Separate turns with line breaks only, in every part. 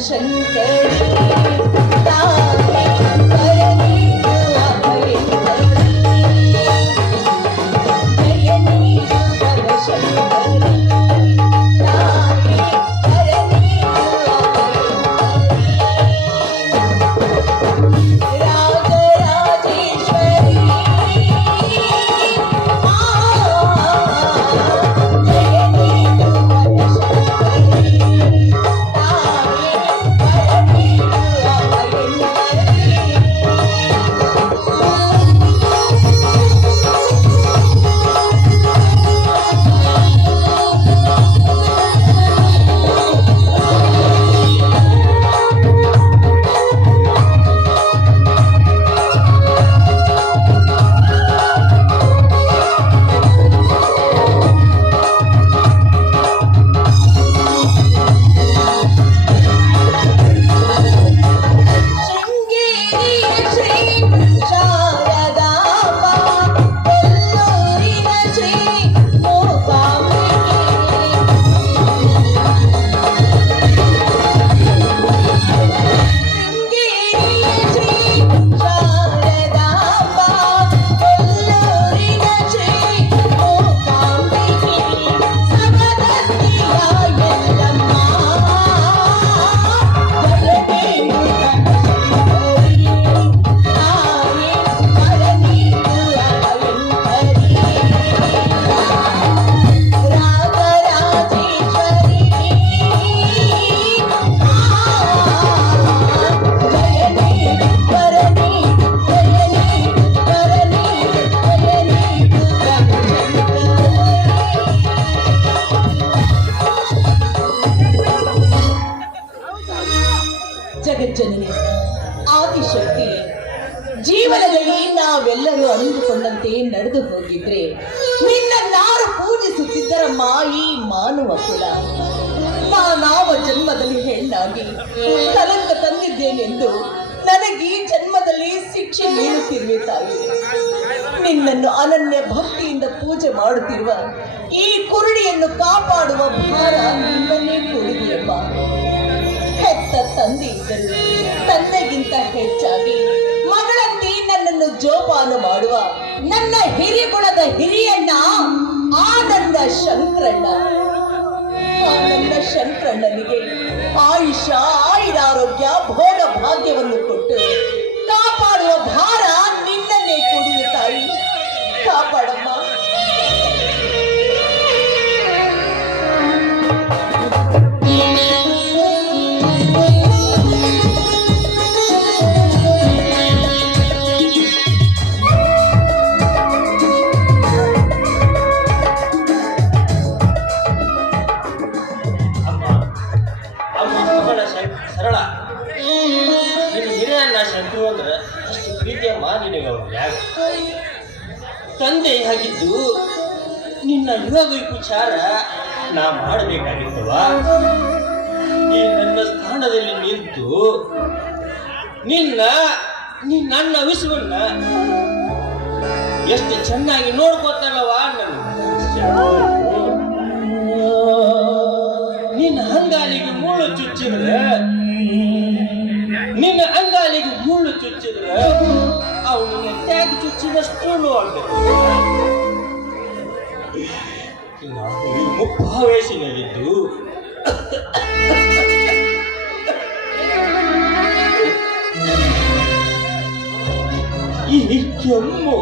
神给你 ಜಗಜ್ಜನನಿ ಆದಿಶಕ್ತಿ. ಜೀವನದಲ್ಲಿ ನಾವೆಲ್ಲರೂ ಅಂದುಕೊಂಡಂತೆ ನಡೆದು ಹೋಗಿದ್ರೆ ನಾರು ಪೂಜಿಸುತ್ತಿದ್ದರ ಈ ಮಾನವ ಕುಲ. ನಾನಾವ ಜನ್ಮದಲ್ಲಿ ಹೆಣ್ಣಾಗಿ ಕಲಂಕ ತಂದಿದ್ದೇನೆಂದು ನನಗೆ ಜನ್ಮದಲ್ಲಿ ಶಿಕ್ಷೆ ನೀಡುತ್ತಿರುವೆ ತಾಯಿ. ನಿನ್ನನ್ನು ಅನನ್ಯ ಭಕ್ತಿಯಿಂದ ಪೂಜೆ ಮಾಡುತ್ತಿರುವ ಈ ಕುರುಡಿಯನ್ನು ಕಾಪಾಡುವ ಭಾರ ನಿನ್ನನ್ನೇ ಕೂಡಿದೆಯಮ್ಮ ಹೆತ್ತ ತಂದೆ ಇದ್ದರು. ತಂದೆಗಿಂತ ಹೆಚ್ಚಾಗಿ ಮಗಳಂತೆ ನನ್ನನ್ನು ಜೋಪಾನ ಮಾಡುವ ನನ್ನ ಹಿರಿಗುಳದ ಹಿರಿಯಣ್ಣ ಆನಂದ ಶಂಕರಣ್ಣ. ಆನಂದ ಶಂಕರಣ್ಣನಿಗೆ ಆಯುಷ, ಆಯುರಾರೋಗ್ಯ, ಭೋಗ ಭಾಗ್ಯವನ್ನು ಕೊಟ್ಟು ಕಾಪಾಡುವ
ವಿಚಾರ ನಾ ಮಾಡಬೇಕಾಗಿತ್ತವ ಈ ನನ್ನ ಸ್ಥಾನದಲ್ಲಿ ನಿಂತು ನಿನ್ನ ನಿನ್ನ ನನ್ನ ವಿಷವನ್ನ ಎಷ್ಟು ಚೆನ್ನಾಗಿ ನೋಡ್ಕೋತಾರವ ನನ್ನ ನಿನ್ನ ಅಂಗಾಲಿಗೆ ಮುಳ್ಳು ಚುಚ್ಚಿದ್ರೆ, ನಿನ್ನ ಅಂಗಾಲಿಗೆ ಮುಳ್ಳು ಚುಚ್ಚಿದ್ರೆ, ಅವನು ತ್ಯಾಗ ಚುಚ್ಚಿದಷ್ಟು ನೋಡ್ಬೇಕು. ನಾವು ಈ ಕೆಮ್ಮು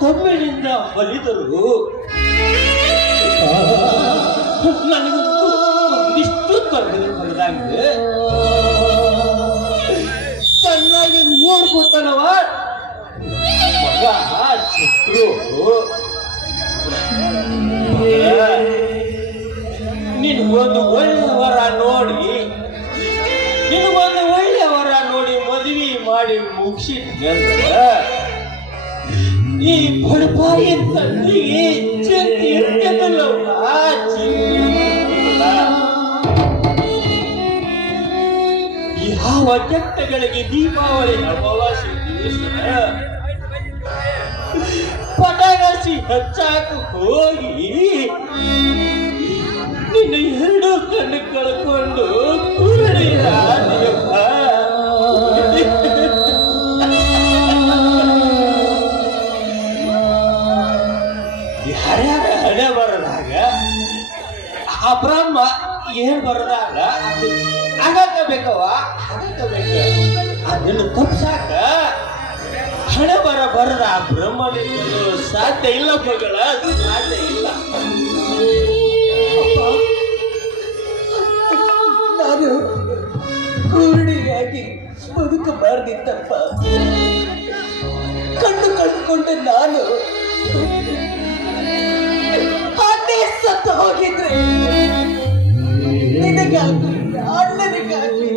ತಮ್ಮಿನಿಂದ ಬಲಿದರು ನನಗೆ ಒಂದಿಷ್ಟು ತೊಂದರೆ ಹೊಲಿದಂಗೆ ಮುಗಿಸಿದ್ನಂದ್ರ ಈ ಬಡಪಾಯಿ ತಂದೆಗೆ ಚಿಂತೆ ಇರ್ತದಲ್ಲವ್ವ, ಚಿಂತೆ ಇರ್ತದಲ್ಲ. ಯಾವ ಕೆಟ್ಟಗಳಿಗೆ ದೀಪಾವಳಿ ಅಮಾವಾಸ್ಯೆ ಪಟಾಕಸಿ ಹಚ್ಚಾಕ ಹೋಗಿ ನಿನ್ನ ಎರಡು ಕಣ್ಣು ಕಳ್ಕೊಂಡು ಕುರುಡಿಯಾದೆಯಪ್ಪ. ಏನ್ ಬರದಾಗ ಅದು ಆಗಕ್ಕ ಬೇಕವ ಬೇಕ? ಅದನ್ನು ತಪ್ಸಾಕ ಹಣ ಬರ ಬರದ ಬ್ರಹ್ಮನಿಂದಲೂ ಸಾಧ್ಯ ಇಲ್ಲ ಮಗಳ ಸಾಧ್ಯ ಇಲ್ಲ.
ನಾನು ಕುರುಡಿಯಾಗಿ ಬದುಕಬಾರ್ದಿತ್ತಪ್ಪ. ಕಣ್ಣು ಕಳ್ಕೊಂಡೆ ನಾನು ಅದೇ ಸತ್ತು ಹೋಗಿದ್ರೆ ನಿನಗಾಗ್ಲಿ ಅಣ್ಣನಿಗಾಗ್ಲಿ.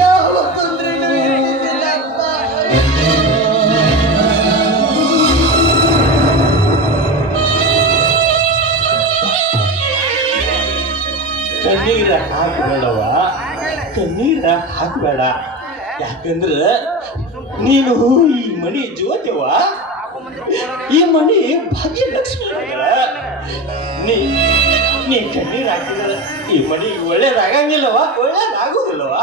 ಯಾವ ತೊಂದರೆನೂ ಇರ್ತಿದ್ದಿಲ್ಲಪ್ಪ
ಕಣ್ಣೀರ ಹಾಕಬೇಡವ ಕಣ್ಣೀರ ಹಾಕಬೇಡ. ಯಾಕಂದ್ರೆ ನೀನು ಈ ಮಣಿ ಜ್ಯೋತಿವ ಈ ಮಣಿ ಭಾಗ್ಯಲಕ್ಷ್ಮಿ. ನೀ ನೀ ಕಣ್ಣೀರ್ ಹಾಕಿದ್ರ ಈ ಮನೆಗೆ ಒಳ್ಳೇದಾಗಂಗಿಲ್ಲವಾ? ಒಳ್ಳೇದಾಗುದಿಲ್ಲವ?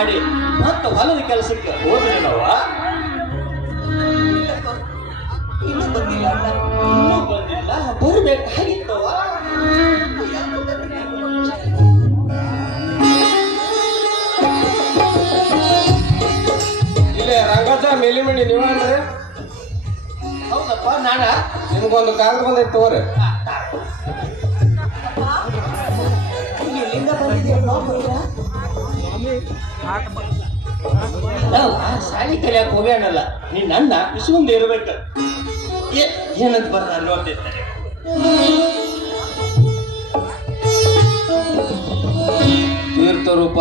ಮಾಡಿ ಮತ್ತೆ ಹೊಲದ ಕೆಲಸಕ್ಕೆ ಹೋದ್ರೇನವ
ಇನ್ನೂ ಬಂದಿಲ್ಲ
ಇನ್ನೂ ಬಂದಿಲ್ಲ. ಬರ್ಬೇಕಾಗಿತ್ತವ
ಇಲ್ಲೇ ರಂಗದ ಮೇಲಿಮಣಿ ನೀವ ಅಂದ್ರೆ?
ಹೌದಪ್ಪ ನಾನ?
ನಿಮ್ಗೊಂದು ಕಾಗದ ಬಂದೈತೆ ತಗೋರಿ.
ಎಲ್ಲಿಂದ
ಅಲ್ಲ ಸಾಲಿ ಕಲಿಯಕ್ ಹೋಗ್ಯಾನಲ್ಲ. ನಿನ್ನ ಅಣ್ಣ ಇಸ್ಕೊಂಡ್ ಇರ್ಬೇಕು ಏನಂತ ಬರ್ತಾರೆ ನೋಡ್ತಿರ್ತಾರೆ
ತೀರ್ಥರೂಪ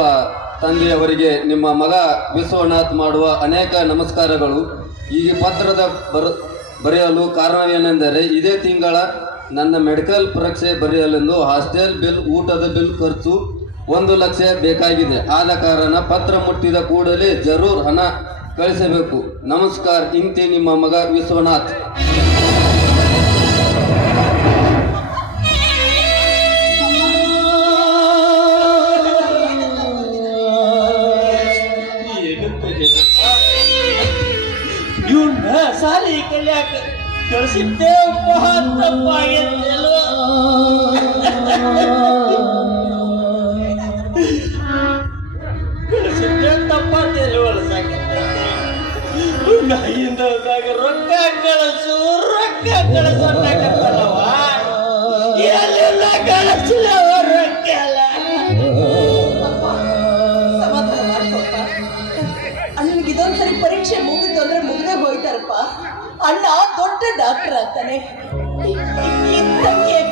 ತಂದೆಯವರಿಗೆ ನಿಮ್ಮ ಮಗ ವಿಶ್ವನಾಥ್ ಮಾಡುವ ಅನೇಕ ನಮಸ್ಕಾರಗಳು. ಈ ಪತ್ರದ ಬರ, ಬರೆಯಲು ಕಾರಣವೇನೆಂದರೆ, ಇದೇ ತಿಂಗಳ ನನ್ನ ಮೆಡಿಕಲ್ ಪರೀಕ್ಷೆ ಬರೆಯಲೆಂದು ಹಾಸ್ಟೆಲ್ ಬಿಲ್, ಊಟದ ಬಿಲ್ ಖರ್ಚು ಒಂದು ಲಕ್ಷ ಬೇಕಾಗಿದೆ. ಆದ ಕಾರಣ ಪತ್ರ ಮುಟ್ಟಿದ ಕೂಡಲೇ ಜರೂರ್ ಹಣ ಕಳಿಸಬೇಕು. ನಮಸ್ಕಾರ, ಇಂತಿ ನಿಮ್ಮ ಮಗ ವಿಶ್ವನಾಥ್.
ಸಾಲಿ ಕಲಿಯಾಕ ಕಳಿಸಿದ್ದೆ ಮಹಾತ್ಮ ಕಳಿಸಿದ್ದೆ
ಆಗ್ತಾನೆ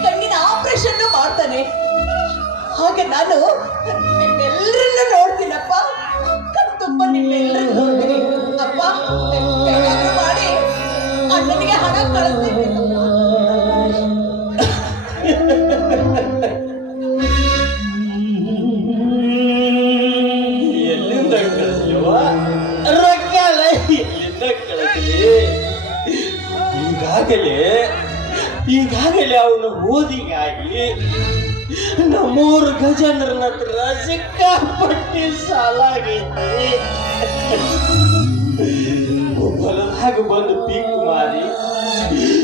ಕಣ್ಣಿನ ಆಪರೇಷನ್ ಮಾಡ್ತಾನೆ. ಹಾಗೆ ನಾನು ಎಲ್ಲರನ್ನ ನೋಡ್ತೀನಪ್ಪ. ತುಂಬ ನಿಮ್ಮೆಲ್ಲರೂ ನೋಡ್ತೀನಿ. ಅಪ್ಪ ಮಾಡಿ, ಅಣ್ಣನಿಗೆ ಹಣ ಕಳಿಸ್ತೀನಿ
ಈಗಾಗಲೇ ಅವನ ಓದಿಗಾಗಿ ನಮ್ಮೂರು ಗಜೇಂದ್ರನ ಹತ್ರ ಸಿಕ್ಕಾಪಟ್ಟಿ ಸಾಲಾಗಿದ್ದೆ ಹೊಲದಾಗ ಬಂದು ಪೀಕ್ ಮಾರಿ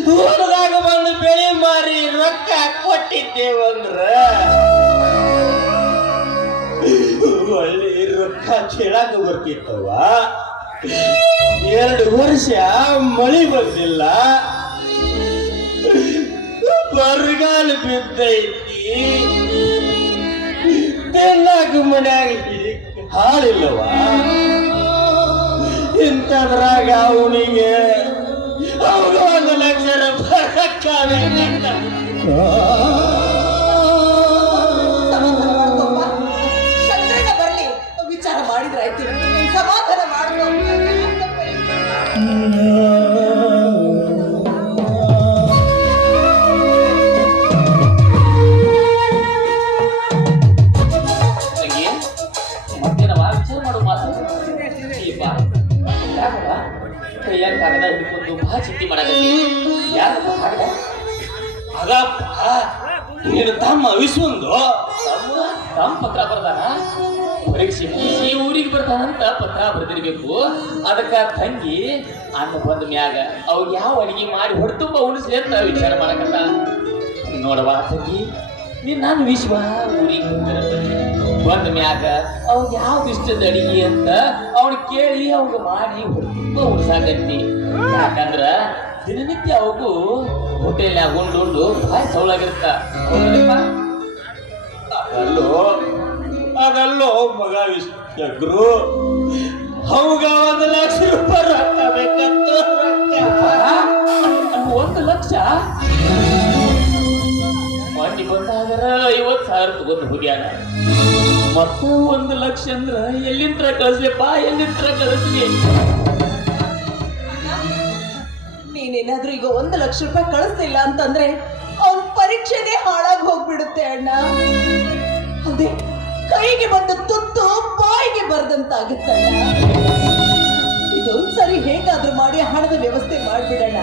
ಹೊಲದಾಗ ಬಂದು ಬೆಳೆ ಮಾರಿ ರೊಕ್ಕ ಕೊಟ್ಟಿದ್ದೇವಂದ್ರ. ಒಳ್ಳೆ ರೊಕ್ಕ ಚೇಳಾಕ ಬರ್ತಿತ್ತವ ಎರಡು ವರ್ಷ ಮಳಿ ಬಂದಿಲ್ಲ. ಬರಗಾಲ ಬಿದ್ದೈತಿ. ತಿನ್ನಾಕ ಮನ್ಯಾಗ ಹಾಳಿಲ್ಲವ ಇಂಥದ್ರಾಗ ಅವನಿಗೆ ಅವನು ಒಂದು ಲಕ್ಷ ರೂಪಾಯಿ
ಕಾಗದ ಹಿಡ್ಕೊಂಡು ಬಾ ಚಿಂತೆ ಮಾಡಕತ್ತಿ ಹಾಡ್ದ
ಅದಪ್ಪ ನಿನ್ನ ತಮ್ಮ
ತಮ್ಮ ತಮ್ಮ ಪತ್ರ ಬರ್ದಾನ? ಪರೀಕ್ಷೆ ಮುಗಿಸಿ ಊರಿಗೆ ಬರ್ತಾನಂತ ಪತ್ರ ಬರ್ದಿರ್ಬೇಕು. ಅದಕ್ಕೆ ತಂಗಿ ಅನ್ನ ಬಂದ ಮ್ಯಾಗ ಅವ್ ಯಾವ ಅಡಿಗೆ ಮಾಡಿ ಹೊಡ್ತುಂಬ ಉಣಿಸ್ಲಿ ಅಂತ ವಿಚಾರ ಮಾಡಕತ್ತ. ನೋಡವ ತಂಗಿ, ನೀನ್ ನಾನು ವಿಶ್ವ, ಊರಿಗೆ ಬರ್ತಾರಂತ ಬಂದ ಮ್ಯಾಗ ಅವ್ ಯಾವ ಇಷ್ಟದ ಅಡಿಗೆ ಅಂತ ಅವ್ನ ಕೇಳಿ ಅವ್ಗೆ ಮಾಡಿ ಹೊಡ್ತುಂಬ ಉಣಿಸಾಕತ್ತಿ. ಯಾಕಂದ್ರ ದಿನನಿತ್ಯ ಅವಕ್ಕೂ ಹೋಟೆಲ್ನಾಗ ಉಂಡು ಉಂಡು ಬಾಯಿ ಸೌಳಾಗಿರುತ್ತ
ಅದಲ್ಲೋ ಅದಲ್ಲೋ ಮಗ ವಿಷ್ಣು ಅವಾಗ ಒಂದು ಲಕ್ಷ ರೂಪಾಯಿ ರೊಕ್ಕ ಬೇಕಂತ
ಒಂದು ಲಕ್ಷ? ಮಂಡಿ ಬಂದಾಗರ ಐವತ್ತು ಸಾವಿರ ತಗೊಂಡು ಹೋಗ್ಯಾನ. ಮತ್ತೆ ಒಂದು ಲಕ್ಷ ಅಂದ್ರ ಎಲ್ಲಿಂತ್ರ ಕಳಿಸ್ಲಿಪ್ಪ ಎಲ್ಲಿಂತ್ರ ಕಳಿಸ್ಲಿ?
ನೀನೇನಾದ್ರೂ ಈಗ ಒಂದು ಲಕ್ಷ ರೂಪಾಯಿ ಕಳಿಸ್ಲಿಲ್ಲ ಅಂತಂದ್ರೆ ಅವನ್ ಪರೀಕ್ಷೆನೇ ಹಾಳಾಗಿ ಹೋಗ್ಬಿಡುತ್ತೆ ಅಣ್ಣ. ಅದೇ ಕೈಗೆ ಬಂದ ತುತ್ತು ಬಾಯಿಗೆ ಬರ್ದಂತಾಗುತ್ತೆ ಇದೊಂದ್ಸರಿ ಹೇಗಾದ್ರೂ ಮಾಡಿ ಹಣದ ವ್ಯವಸ್ಥೆ ಮಾಡ್ಬಿಡೋಣ.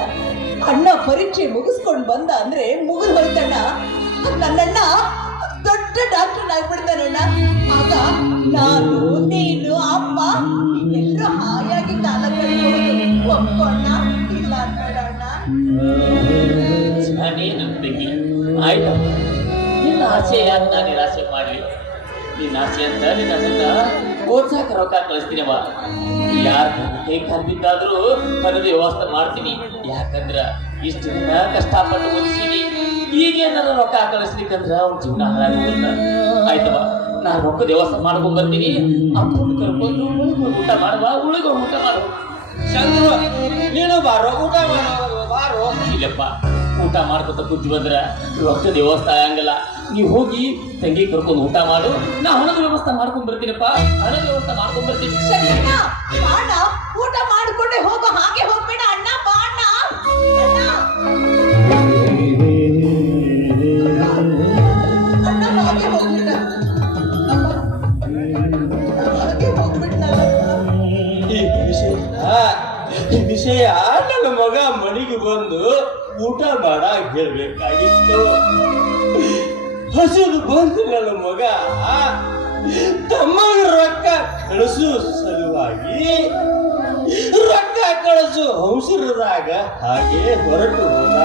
ಅಣ್ಣ ಪರೀಕ್ಷೆ ಮುಗಿಸ್ಕೊಂಡು ಬಂದ ಅಂದ್ರೆ ಮುಗಿದ್ ಹೋಯ್ತಣ್ಣ. ನನ್ನಣ್ಣ ದೊಡ್ಡ ಡಾಕ್ಟರ್ ಆಗ್ಬಿಡ್ತಾನಣ್ಣ ಆಗ ನಾನು, ನೀನು, ಅಪ್ಪ, ಎಲ್ಲರೂ ಹಾಯಾಗಿ ಕಾಲ ಕಳೆಯೋದು ಒಪ್ಕೊಂಡ ಇಲ್ಲ
ನನ್ನ ತಂಗಿ ಆಯ್ತು? ನಿನ್ನ ಆಸೆ ಯಾಕೆ ನಾನು ನಿರಾಸೆ ಮಾಡ್ಲಿ ನಿನ್ನ ಆಸೆ ಅಂತ ನಿನ್ನ ಅದನ್ನ ಓದ್ಸಾಕ ರೊಕ್ಕ ಕಳಿಸ್ತೀನವ ಯಾರು ಕೈ ಕಾಲ್ ಬಿದ್ದಾದ್ರೂ ವ್ಯವಸ್ಥೆ ಮಾಡ್ತೀನಿ. ಯಾಕಂದ್ರ ಇಷ್ಟು ದಿನ ಕಷ್ಟಪಟ್ಟು ಓದಿಸೀನಿ ಈಗೇನಾರ ರೊಕ್ಕ ಕಳಿಸ್ಲಿಕ್ಕಂದ್ರ ಅವ್ನ ಜೀವನ ಹಾಳಾಗೋದಿಲ್ಲ ಆಯ್ತವ? ನಾನು ರೊಕ್ಕದ ವ್ಯವಸ್ಥೆ ಮಾಡ್ಕೊಂಡ್ ಬರ್ತೀನಿ. ಅಪ್ಪನ ಕರ್ಕೊಂಡು ಊಟ ಮಾಡುವ, ಉಳಿಗ ಊಟ ಮಾಡುವ.
ಚಂದ್ರು ನೀನು ಬಾರೋ ಊಟ ಮಾಡೋ ಬಾರೋ.
ಇಲ್ಲಪ್ಪ ಊಟ ಮಾಡ್ಕೊತ ಬುದ್ಧಿ ಬಂದ್ರ ರೊಕ್ಕದ ವ್ಯವಸ್ಥೆ ಆಗಂಗಿಲ್ಲ ನೀವು ಹೋಗಿ ತಂಗಿ ಕರ್ಕೊಂಡು ಊಟ ಮಾಡು. ನಾ ಹಣದ ವ್ಯವಸ್ಥೆ ಮಾಡ್ಕೊಂಡ್ ಬರ್ತೀನಪ್ಪ. ಹಣದ ವ್ಯವಸ್ಥೆ ಮಾಡ್ಕೊಂಡ್ ಬರ್ತೀನಿ.
ಊಟ ಮಾಡ್ಕೊಂಡೆ ಹೋಗೋ ಹಾಗೆ ಹೋಗ್ಬೇಡ. ಅಣ್ಣ ಬಾಣ್ಣ ಅಣ್ಣ ಅಣ್ಣ.
ಊಟ ಮಾಡ ಹೇಳ್ಬೇಕಾಗಿತ್ತು ಹಸಿದು ಬಂದು ನನ್ನ ಮಗ ತಮ್ಮ ರೊಕ್ಕ ಕಳಿಸು ಸಲುವಾಗಿ. ರೊಕ್ಕ ಕಳಿಸು ಹಂಸರದಾಗ ಹಾಗೆ ಹೊರಟು ಹೋದ.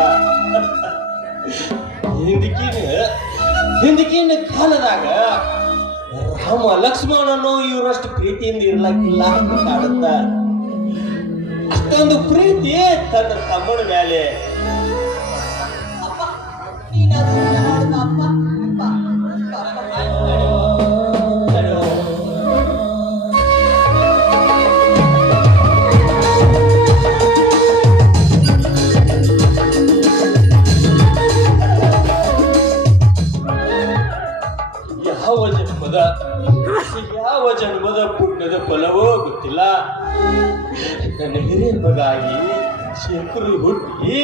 ಹಿಂದಕಿನ ಹಿಂದಕಿನ ಕಾಲದಾಗ ರಾಮ ಲಕ್ಷ್ಮಣನು ಇವರಷ್ಟು ಪ್ರೀತಿಯಿಂದ ಇರ್ಲಕ್ಕಿಲ್ಲ ಅಂತ ಕಾಡುತ್ತ ಅಷ್ಟೊಂದು ಪ್ರೀತಿ ತನ್ನ ತಮ್ಮನ ಮೇಲೆ ಯಾವ ಜನ್ಮದ ಪುಣ್ಯದ ಫಲವೋ ಗೊತ್ತಿಲ್ಲ. ನನ್ನ ಹಿರಿಯ ಮಗಾಗಿ ಶೇಖರು ಹುಟ್ಟಿ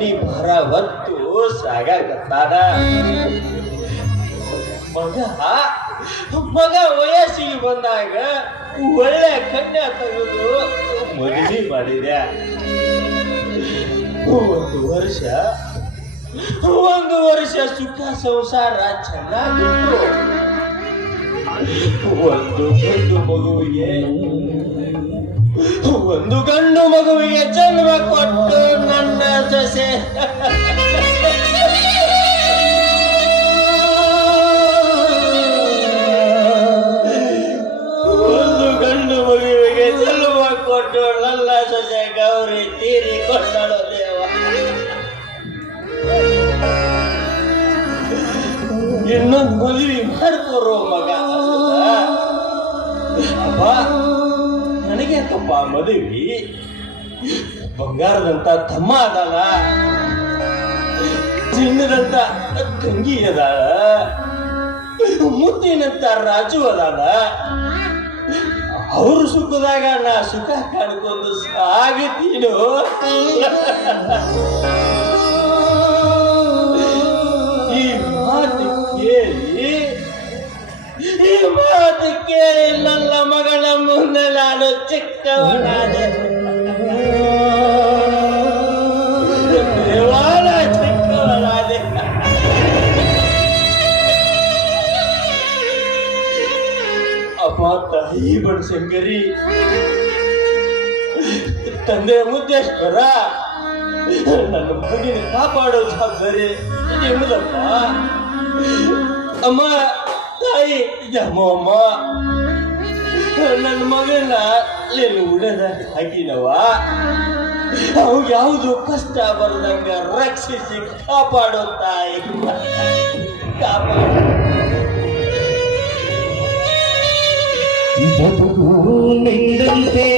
ಮನಿ ಭಾರ ಹೊತ್ತು ಸಾಗಾಕತ್ತಾನ ಮಗ ಮಗ ವಯಸ್ಸಿಗೆ ಬಂದಾಗ ಒಳ್ಳೆ ಕನ್ಯಾ ತೆಗೆದು ಮದುವೆ ಮಾಡಿದೆ. ಒಂದು ವರ್ಷ ಒಂದು ವರ್ಷ ಸುಖ ಸಂಸಾರ ಚೆನ್ನಾಗಿತ್ತು. ಒಂದು ಗಂಡು ಮಗುವಿಗೆ ಒಂದು ಗಂಡು ಮಗುವಿಗೆ ಜನ್ಮ ಕೊಟ್ಟು ನನ್ನ ಸೊಸೆ. ಒಂದು ಗಂಡು ಮಗುವಿಗೆ ಜನ್ಮ ಕೊಟ್ಟು ನನ್ನ ಸೊಸೆ ಗೌರಿ ತೀರಿಕೊಂಡಳು ದೇವ. ಇನ್ನೊಂದು ಮದುವೆ ಮಾಡ್ಕೋರು ಮಗ. ಅಪ್ಪ. ಯಾಕಪ್ಪ ಮದುವೆ? ಬಂಗಾರದಂತ ತಮ್ಮ ಅದಾನ ಚಿನ್ನದಂತ ತಂಗಿ ಅದಾಳ. ಮುತ್ತಿನಂತ ರಾಜು ಅದಾಳ. ಅವರು ಸುಖದಾಗ ನಾ ಸುಖ ಕಾಣ್ಕೊಂಡು ಸಾಗುತ್ತೀನೋ ಈ ಮಾತು ಕೇಳಿ ಈ ಮಾತು ಕೇಳಿ ನನ್ನ ಮಗಳ ಮುಂದೆ ನಾನು ಚಿಕ್ಕವನಾದೆ. ಚಿಕ್ಕವನಾದೆ. ಅಪ್ಪ, ತಾಯಿ ಬನಶಂಕರಿ ತಂದೆ ಮುದ್ದೇಶ್ವರ. ನನ್ನ ಮಗಿನ ಕಾಪಾಡೋ ಜವಾಬ್ದಾರಿ ನಿಮ್ಮದಪ್ಪ ಅಮ್ಮ ತಾಯಿ ಅಮ್ಮ. ನನ್ನ ಮಗನ ನೀನು ಉಡದ ಹಾಕಿನವ ಅವು ಯಾವುದು ಕಷ್ಟ ಬರದಂಗ ರಕ್ಷಿಸಿ ಕಾಪಾಡೋ ತಾಯಿ.
ನಿಂದಂತೆ.